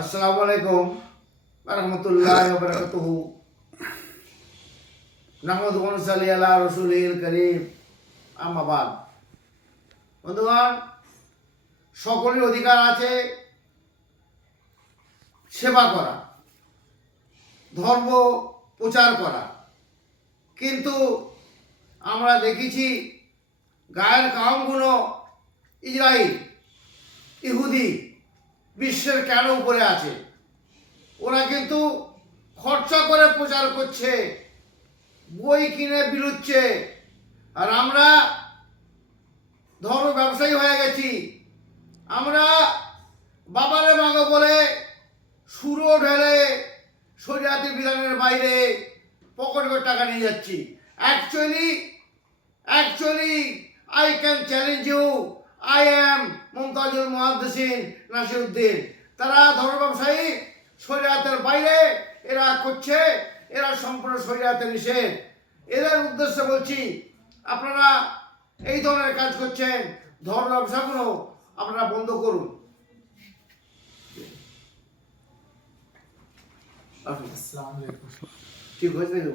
আসসালামু আলাইকুম ওয়া রাহমাতুল্লাহি ওয়া বারাকাতুহু। নাহমাদু ওয়া নুসাল্লি আলা রাসূলিল কারীম, আম্মা বাদ। বন্ধুগণ, সকলের অধিকার আছে সেবা করা, ধর্ম প্রচার করা, কিন্তু আমরা দেখেছি গায়ের কাউমগুলো ইসরায়েল, ইহুদি বিশ্বের কেন উপরে আছে। ওরা কিন্তু খরচা করে প্রচার করছে, বই কিনে বিলুচ্ছে, আর আমরা ধর্ম ব্যবসায়ী হয়ে গেছি। আমরা বাবারে মাগো বলে সুরো ঢেলে শরীয়তের বিধানের বাইরে পকেট করে টাকা নিয়ে যাচ্ছি। Actually I can challenge you. I am Mumtazul Muhaddisin Nasiruddin. তারা ধর্ম ব্যবসায়ী, শরীয়তের বাইরে এরা করছে, এরা সম্পূর্ণ শরীয়তের নিষেধ। এদের উদ্দেশ্যে বলছি, আপনারা এই ধরনের কাজ করছেন, ধর্ম ব্যবসাগুলো আপনারা বন্ধ করুন। আসসালামু আলাইকুম। ঠিক হয়েছে।